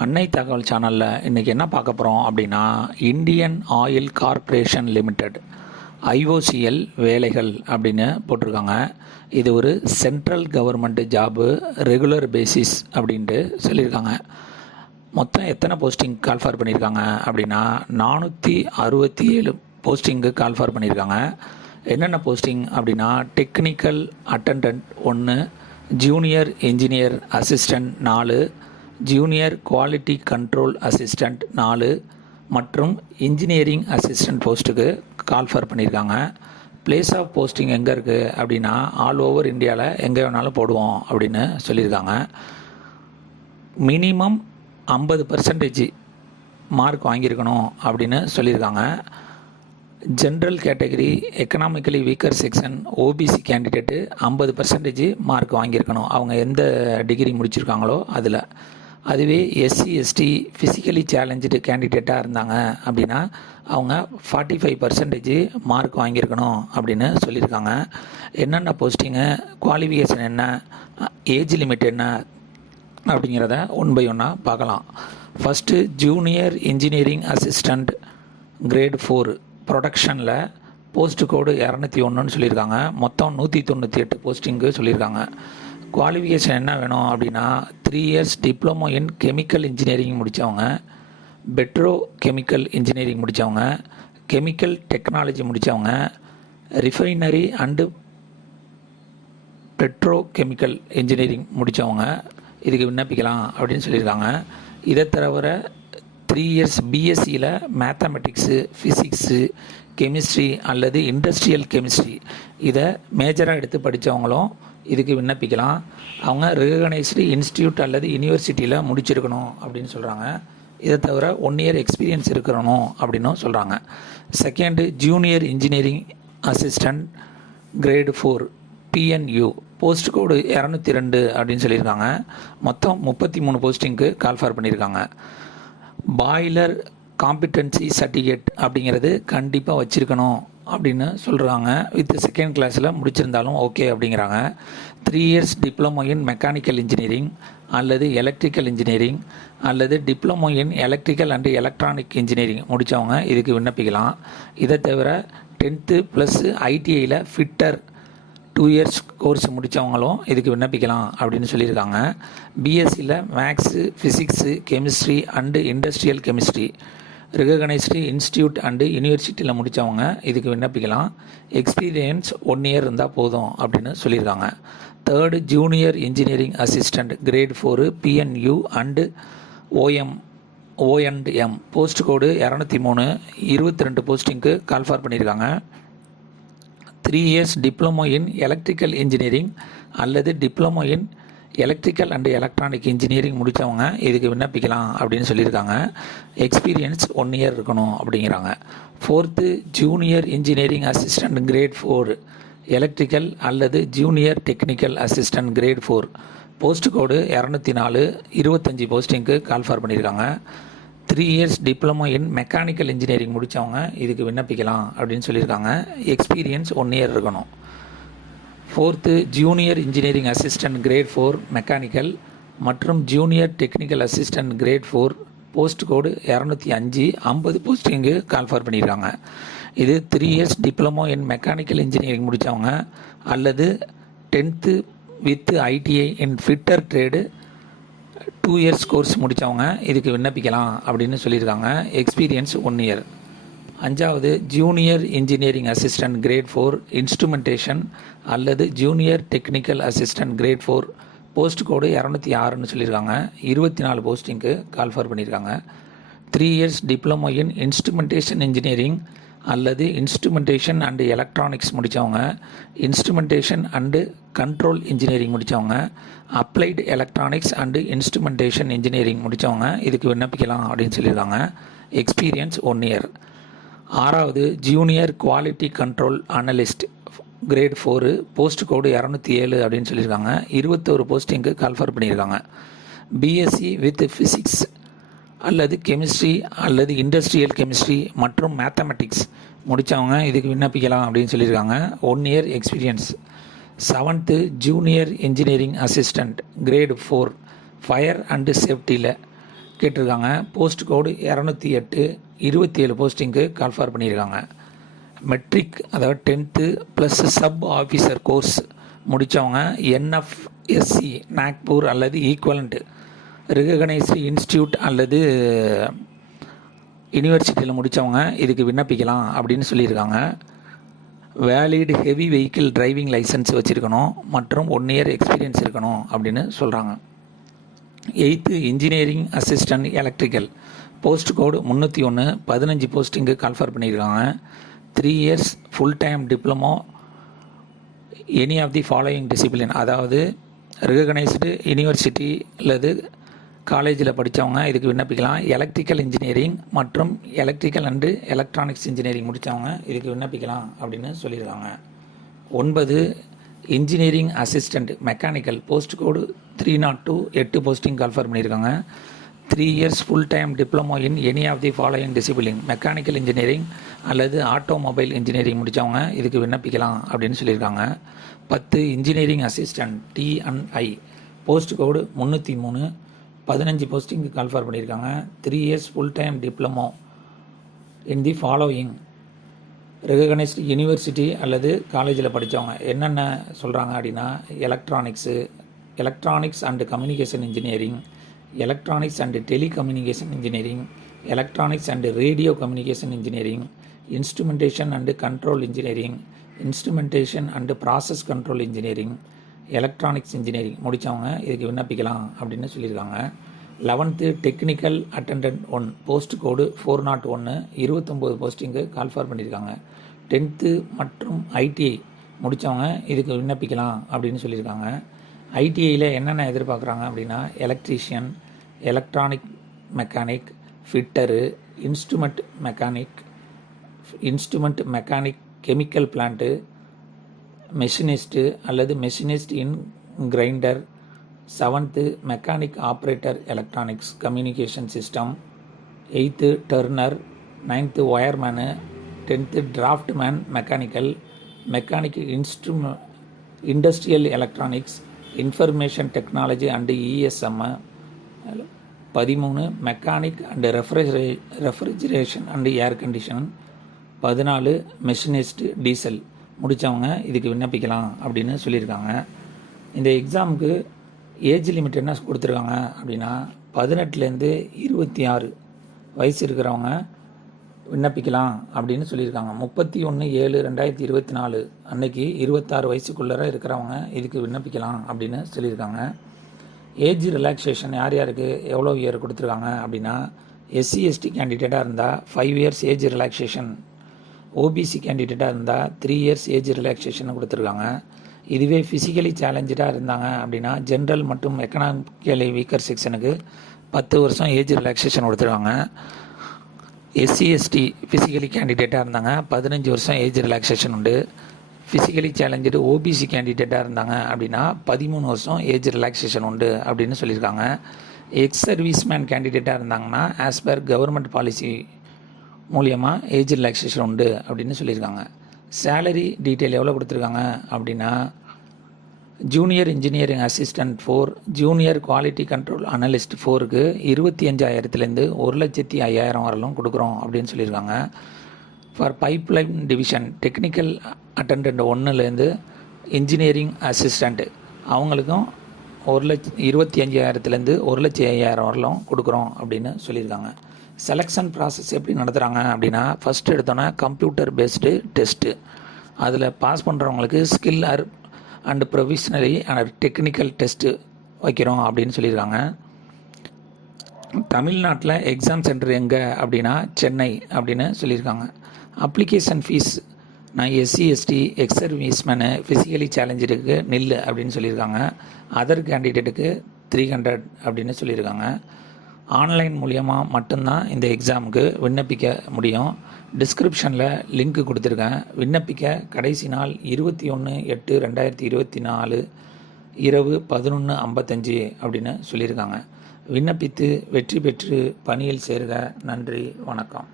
அன்னை தகவல் சேனலில் இன்றைக்கி என்ன பார்க்க போகிறோம் அப்படின்னா, Indian oil corporation limited IOCL வேலைகள் அப்படின்னு போட்டிருக்காங்க. இது ஒரு central government job, regular basis அப்படின்ட்டு சொல்லியிருக்காங்க. மொத்தம் எத்தனை போஸ்டிங் கால்ஃபார் பண்ணியிருக்காங்க அப்படின்னா 467 போஸ்டிங்கு கால்ஃபார் பண்ணியிருக்காங்க. என்னென்ன போஸ்டிங் அப்படின்னா, technical attendance 1, junior engineer assistant 4, junior quality control assistant 4 மற்றும் இன்ஜினியரிங் அசிஸ்டண்ட் போஸ்ட்டுக்கு கால்ஃபார் பண்ணியிருக்காங்க. பிளேஸ் ஆஃப் போஸ்டிங் எங்கே இருக்குது அப்படின்னா, ஆல் ஓவர் இந்தியாவில் எங்கே வேணாலும் போடுவோம் அப்படின்னு சொல்லியிருக்காங்க. மினிமம் 50% மார்க் வாங்கியிருக்கணும் அப்படின்னு சொல்லியிருக்காங்க. General category, economically weaker section, OBC candidate 50% mark வாங்கியிருக்கணும், அவங்க எந்த டிகிரி முடிச்சிருக்காங்களோ அதில். அதுவே எஸ்சி எஸ்டி ஃபிசிக்கலி சேலஞ்சு கேண்டிடேட்டாக இருந்தாங்க அப்படின்னா அவங்க 45% மார்க் வாங்கியிருக்கணும் அப்படின்னு சொல்லியிருக்காங்க. என்னென்ன போஸ்டிங்கு, குவாலிஃபிகேஷன் என்ன, ஏஜ் லிமிட் என்ன அப்படிங்கிறத ஒன் பை ஒன்னாக பார்க்கலாம். First junior engineering assistant grade 4 ப்ரொடக்ஷனில் போஸ்ட் கோடு 201ன்னு சொல்லியிருக்காங்க. மொத்தம் 198 போஸ்டிங்கு சொல்லியிருக்காங்க. குவாலிஃபிகேஷன் என்ன வேணும் அப்படின்னா, 3 years diploma in chemical engineering முடித்தவங்க, பெட்ரோ கெமிக்கல் இன்ஜினியரிங் முடித்தவங்க, கெமிக்கல் டெக்னாலஜி முடித்தவங்க, refinery and Pedro chemical engineering முடித்தவங்க இதுக்கு விண்ணப்பிக்கலாம் அப்படின்னு சொல்லியிருக்காங்க. இதை தவிர 3 இயர்ஸ் பிஎஸ்சியில் மேத்தமெட்டிக்ஸு, ஃபிசிக்ஸு, கெமிஸ்ட்ரி அல்லது இண்டஸ்ட்ரியல் கெமிஸ்ட்ரி இதை மேஜராக எடுத்து படித்தவங்களும் இதுக்கு விண்ணப்பிக்கலாம். அவங்க ரெகனைஸ்டு இன்ஸ்டியூட் அல்லது யூனிவர்சிட்டியில் முடிச்சிருக்கணும் அப்படின்னு சொல்கிறாங்க. இதை தவிர 1 இயர் எக்ஸ்பீரியன்ஸ் இருக்கணும் அப்படின்னும் சொல்கிறாங்க. Second junior engineering assistant grade 4 PNU post code 202 அப்படின்னு சொல்லியிருக்காங்க. மொத்தம் 33 போஸ்டிங்க்கு கால்ஃபார் பண்ணியிருக்காங்க. பாய்லர் காம்பிடன்சி சர்டிஃபிகேட் அப்படிங்கிறது கண்டிப்பாக வச்சுருக்கணும் அப்படின்னு சொல்கிறாங்க. வித் செகண்ட் கிளாஸில் முடிச்சிருந்தாலும் ஓகே அப்படிங்கிறாங்க. 3 years diploma in mechanical engineering அல்லது எலக்ட்ரிக்கல் இன்ஜினியரிங் அல்லது diploma in electrical and electronic engineering முடித்தவங்க இதுக்கு விண்ணப்பிக்கலாம். இதை தவிர 10th ப்ளஸ் ஐடிஐயில் ஃபிட்டர் 2 இயர்ஸ் கோர்ஸ் முடித்தவங்களும் இதுக்கு விண்ணப்பிக்கலாம் அப்படின்னு சொல்லியிருக்காங்க. பிஎஸ்சியில் maths, physics, chemistry and industrial chemistry recognised institute and யூனிவர்சிட்டியில் முடித்தவங்க இதுக்கு விண்ணப்பிக்கலாம். எக்ஸ்பீரியன்ஸ் 1 இயர் இருந்தால் போதும் அப்படின்னு சொல்லியிருக்காங்க. Third junior engineering assistant grade 4 PNU and ONM post code 203 22 போஸ்டிங்க்கு கால்ஃபார் பண்ணியிருக்காங்க. 3 years diploma in electrical engineering அல்லது diploma in electrical and electronic engineering முடித்தவங்க இதுக்கு விண்ணப்பிக்கலாம் அப்படின்னு சொல்லியிருக்காங்க. எக்ஸ்பீரியன்ஸ் 1 இயர் இருக்கணும் அப்படிங்கிறாங்க. Fourth junior engineering assistant grade 4 electrical அல்லது junior technical assistant grade 4 post code 204 25 போஸ்டிங்க்கு கால்ஃபார் பண்ணியிருக்காங்க. 3 years diploma in mechanical engineering முடித்தவங்க இதுக்கு விண்ணப்பிக்கலாம் அப்படின்னு சொல்லியிருக்காங்க. எக்ஸ்பீரியன்ஸ் 1 இயர் இருக்கணும். Fourth junior engineering assistant grade 4 mechanical மற்றும் junior technical assistant grade 4 post code 205 50 போஸ்டிங்கு கால்ஃபார் பண்ணியிருக்காங்க. இது 3 years diploma in mechanical engineering முடித்தவங்க அல்லது 10th with ITI in fitter trade 2 years course முடித்தவங்க இதுக்கு விண்ணப்பிக்கலாம் அப்படின்னு சொல்லியிருக்காங்க. Experience 1 year. அஞ்சாவது junior engineering assistant grade 4 instrumentation அல்லது junior technical assistant grade 4 post code 206ன்னு சொல்லியிருக்காங்க. 24 போஸ்டிங்க்கு கால்ஃபார் பண்ணியிருக்காங்க. 3 years diploma in instrumentation engineering அல்லது இன்ஸ்ட்ருமெண்டேஷன் அண்டு எலக்ட்ரானிக்ஸ் முடித்தவங்க, இன்ஸ்ட்ருமெண்டேஷன் அண்டு கண்ட்ரோல் இன்ஜினியரிங் முடித்தவங்க, applied electronics and instrumentation engineering முடித்தவங்க இதுக்கு விண்ணப்பிக்கலாம் அப்படின்னு சொல்லியிருக்காங்க. Experience 1 year. ஆறாவது junior quality control analyst great 4 post code 207 அப்படின்னு சொல்லியிருக்காங்க. 21 போஸ்டிங்க்கு கால்ஃபார் பண்ணியிருக்காங்க. பிஎஸ்சி வித் ஃபிசிக்ஸ் அல்லது கெமிஸ்ட்ரி அல்லது இண்டஸ்ட்ரியல் கெமிஸ்ட்ரி மற்றும் மேத்தமெட்டிக்ஸ் முடித்தவங்க இதுக்கு விண்ணப்பிக்கலாம் அப்படின்னு சொல்லியிருக்காங்க. 1 year experience. 7th junior engineering assistant grade 4 fire and சேஃப்டியில் கேட்டிருக்காங்க. போஸ்ட் கோடு 208 27 போஸ்டிங்க்கு கால்ஃபார் பண்ணியிருக்காங்க. மெட்ரிக் அதாவது 10th plus sub officer course முடித்தவங்க என்எஃப்எஸ்சி நாக்பூர் அல்லது ஈக்குவலண்ட் ரெகக்னைஸ்டு இன்ஸ்டியூட் அல்லது யூனிவர்சிட்டியில் முடித்தவங்க இதுக்கு விண்ணப்பிக்கலாம் அப்படின்னு சொல்லியிருக்காங்க. Valid heavy vehicle driving licence வச்சுருக்கணும் மற்றும் 1 year எக்ஸ்பீரியன்ஸ் இருக்கணும் அப்படின்னு சொல்கிறாங்க. 8th engineering assistant electrical post code 301 15 போஸ்டிங்கு கால்ஃபார் பண்ணியிருக்காங்க. 3 years full time diploma any of the following discipline, அதாவது ரெகக்னைஸ்டு யூனிவர்சிட்டி அல்லது காலேஜில் படித்தவங்க இதுக்கு விண்ணப்பிக்கலாம். எலக்ட்ரிக்கல் இன்ஜினியரிங் மற்றும் எலக்ட்ரிக்கல் அண்டு எலக்ட்ரானிக்ஸ் இன்ஜினியரிங் முடித்தவங்க இதுக்கு விண்ணப்பிக்கலாம் அப்படின்னு சொல்லியிருக்காங்க. 9 engineering assistant mechanical post code 302 8 posting call for பண்ணியிருக்காங்க. 3 years full time diploma in any of the following discipline mechanical engineering அல்லது ஆட்டோமொபைல் இன்ஜினியரிங் முடித்தவங்க இதுக்கு விண்ணப்பிக்கலாம் அப்படின்னு சொல்லியிருக்காங்க. 10 engineering assistant T&I post code 303 15 போஸ்டிங்கு கால்ஃபார் பண்ணியிருக்காங்க. 3 years full time diploma in the following recognised university அல்லது காலேஜில் படித்தவங்க என்னென்ன சொல்கிறாங்க அப்படின்னா electronics and communication engineering, electronics and telecommunication engineering, electronics and radio communication engineering, instrumentation and control engineering, instrumentation and process control engineering, electronics engineering முடித்தவங்க இதுக்கு விண்ணப்பிக்கலாம் அப்படின்னு சொல்லியிருக்காங்க. 11th டெக்னிக்கல் அட்டண்டன்ட் 1 போஸ்ட் கோடு 401 29 போஸ்டிங்கு கால்ஃபார் பண்ணியிருக்காங்க. 10th மற்றும் ITI முடித்தவங்க இதுக்கு விண்ணப்பிக்கலாம் அப்படின்னு சொல்லியிருக்காங்க. ஐடிஐயில் என்னென்ன எதிர்பார்க்குறாங்க அப்படின்னா electrician, electronic mechanic, fitter, instrument mechanic, chemical plant, machinist அல்லது machinist in grinder. 7th mechanic operator electronics communication system. 8th turner. 9th wireman. 10th draftsman mechanic industrial electronics, information technology and ESM. 13 mechanic and refrigeration and air condition. 14 machinist diesel முடித்தவங்க இதுக்கு விண்ணப்பிக்கலாம் அப்படின்னு சொல்லியிருக்காங்க. இந்த எக்ஸாமுக்கு age limit என்ன கொடுத்துருக்காங்க அப்படின்னா 18லேருந்து 26 வயசு இருக்கிறவங்க விண்ணப்பிக்கலாம் அப்படின்னு சொல்லியிருக்காங்க. 31/7/2024 அன்னைக்கு 26 வயசுக்குள்ளே இருக்கிறவங்க இதுக்கு விண்ணப்பிக்கலாம் அப்படின்னு சொல்லியிருக்காங்க. ஏஜ் ரிலாக்ஸேஷன் யார் யாருக்கு எவ்வளோ இயர் கொடுத்துருக்காங்க அப்படின்னா SC/ST கேண்டிடேட்டாக இருந்தால் 5 years ஏஜ் ரிலாக்ஸேஷன், OBC கேண்டிடேட்டாக இருந்தால் 3 years ஏஜ் ரிலாக்ஸேஷன் கொடுத்துருக்காங்க. இதுவே ஃபிசிக்கலி சேலஞ்சடாக இருந்தாங்க அப்படின்னா ஜென்ரல் மற்றும் எக்கனாமிக்கலி வீக்கர் செக்ஷனுக்கு 10 வருஷம் ஏஜ் ரிலாக்ஸேஷன் கொடுத்துருக்காங்க. SC/ST ஃபிசிக்கலி கேண்டிடேட்டாக இருந்தாங்க 15 வருஷம் ஏஜ் ரிலாக்ஸேஷன் உண்டு. ஃபிசிக்கலி சேலஞ்சடு OBC கேண்டிடேட்டாக இருந்தாங்க அப்படின்னா 13 வருஷம் ஏஜ் ரிலாக்ஸேஷன் உண்டு அப்படின்னு சொல்லியிருக்காங்க. எக்ஸ் சர்வீஸ்மேன் கேண்டிடேட்டாக இருந்தாங்கன்னா ஆஸ் பர் கவர்மெண்ட் பாலிசி மூலியமாக ஏஜ் ரிலாக்ஸேஷன் உண்டு அப்படின்னு சொல்லியிருக்காங்க. சேலரி டீட்டெயில் எவ்வளோ கொடுத்துருக்காங்க அப்படின்னா junior engineering assistant 4, junior quality control analyst 4க்கு 25,000லேருந்து 1,05,000 வரலும் கொடுக்குறோம் அப்படின்னு சொல்லியிருக்காங்க. For pipeline division technical attendant 1லேருந்து இன்ஜினியரிங் அசிஸ்டண்ட் அவங்களுக்கும் 25,000லேருந்து 1,05,000 வரலும் கொடுக்குறோம் அப்படின்னு சொல்லியிருக்காங்க. செலெக்ஷன் ப்ராசஸ் எப்படி நடத்துகிறாங்க அப்படின்னா ஃபஸ்ட்டு எடுத்தோன்னா கம்ப்யூட்டர் பேஸ்டு டெஸ்ட்டு, அதில் பாஸ் பண்ணுறவங்களுக்கு skill and professionally and technical test வைக்கிறோம் அப்படின்னு சொல்லியிருக்காங்க. தமிழ்நாட்டில் எக்ஸாம் சென்டர் எங்கே அப்படின்னா சென்னை அப்படின்னு சொல்லியிருக்காங்க. அப்ளிகேஷன் ஃபீஸ் நான் SC/ST எக்ஸ் சர்வீஸ்மேனு ஃபிசிக்கலி சேலஞ்சருக்கு நில் அப்படின்னு சொல்லியிருக்காங்க. அதர் கேண்டிடேட்டுக்கு 300 அப்படின்னு சொல்லியிருக்காங்க. ஆன்லைன் மூலியமாக மட்டும்தான் இந்த எக்ஸாமுக்கு விண்ணப்பிக்க முடியும். டிஸ்கிரிப்ஷனில் லிங்க் கொடுத்துருக்கேன். விண்ணப்பிக்க கடைசி நாள் 21/8/2024 இரவு 11:55 அப்படின்னு சொல்லியிருக்காங்க. விண்ணப்பித்து வெற்றி பெற்று பணியில் சேருக. நன்றி, வணக்கம்.